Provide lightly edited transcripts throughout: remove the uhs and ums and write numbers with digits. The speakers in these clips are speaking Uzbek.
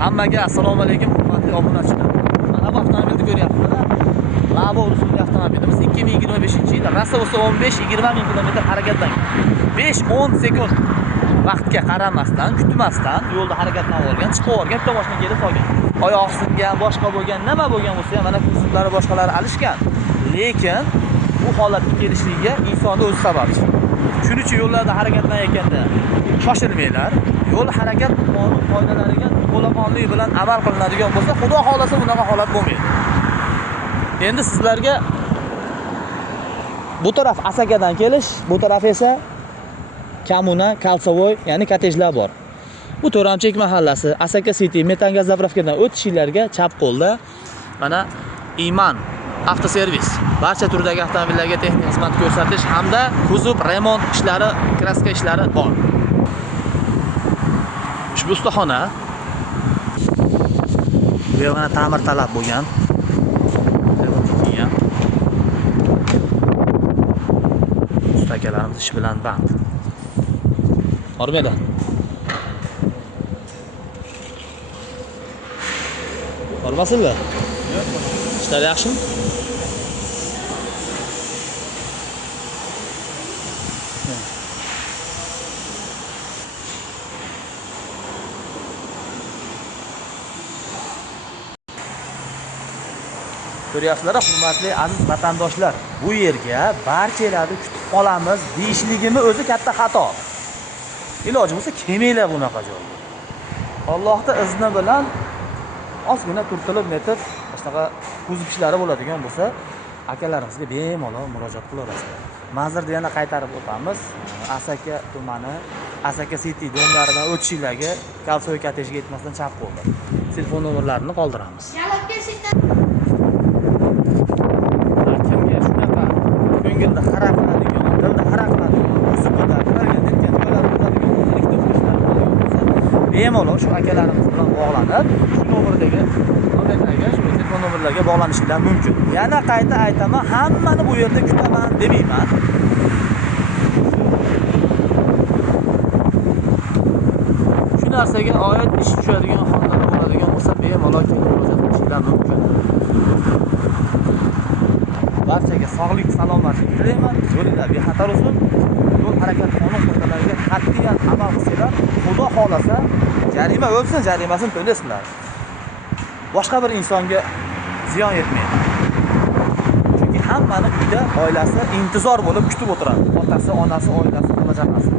Hammaga assalomu alaykum hurmatli obunachilar. Mana bu avtomobilni ko'ryapsizlar. Labo rusumli avtomobilimiz 2025-yil Rossiyada 15-20 ming kilometr harakatlangan. 5-10 sekund vaqtga qaramasdan, kutmasdan yo'lda harakatlanib olgan, chiqib olgan, bitta mashina kelib qolgan. Oyoq singan, boshqa bo'lgan, nima bo'lgan bo'lsa ham mana kuzovlari boshqalari alishgan. Lekin bu holatga kelishligiga insonning o'zi sababchi. Shuning uchun yo'llarda harakatlanayotganda shoshilmanglar. Yo'l harakat qonun qoidalariga to'laqonlik bilan amal qilinadigan bo'lsa, xudo xolasa bunaqa holat bo'lmaydi. Endi sizlarga bu taraf Asakadan kelish, bu taraf esa Kamuna, Kalsovoy, ya'ni kottejlar bor. Bu To'ramchek mahallasi, Asaka City, metan gaz zapravkadan o'tishinglarga chap qo'lda mana Iman avtoservis barcha turdagi avtomobillarga texnik xizmat ko'rsatish hamda kuzov remont ishlari, kraska ishlari bor. Ushbu ustaxona bu yana ta'mir talab bo'lgan. Ustakalarimiz ish bilan band. Hormaydi. Hormasinlar? Ishlar yaxshimi? Ko'ryapsizlar, hurmatli aziz vatandoshlar, bu yerga barchalarni kutib qolamiz deyishligimiz o'zi katta xato. Iloji bo'lsa kelmanglar bunaqa joyga. Allohning izni bilan ozgina turtilib netib, boshqa kuzov ishlari bo'ladigan bo'lsa, akalarimizga bemalol murojaat qilaverasizlar. Ma'zirda yana qaytarib o'tamiz. Asaka tumani, Asaka City domlaridan o'tishinglarga Kalsoy kottejga yetmasdan chap qo'lda. Telefon nomerlarini qoldiramiz. Ko'ngilda xira qiladigan, dilda xira qiladigan, o'zida qiladigan netgan nimalar bo'ladigan, elektr ishlar bo'ladigan bo'lsa, bemalol shu akalarimiz bilan bog'lanib, shu nomerdagi shu telefon nomerlarga bog'lanishinglar mumkin. Yana qayta aytaman, hammani bu yerda kutaman demayman. Shu narsaga oid ish tushadigan hollar bo'ladigan bo'lsa, bemalol kelib murojaat qilishinglar mumkin. Barchaga sog'lik, salomatlik tilayman. Yo'linglar bexatar bo'lsin. Yo'l harakat qonun qoidalariga qat'iyan amal qilsanglar, xudo xolasa jarima o'lsin, jarimasini to'laysizlar. Boshqa bir insonga ziyon yetmaydi. Chunki hammani uyda oilasi intizor bo'lib kutib o'tiradi. Otasi, onasi, oilasi, onajonasi.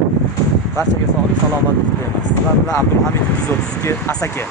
Barchaga sog'lik, salomatlik tilayman. Sizlar bilan Abdulhamid 132 Asaka.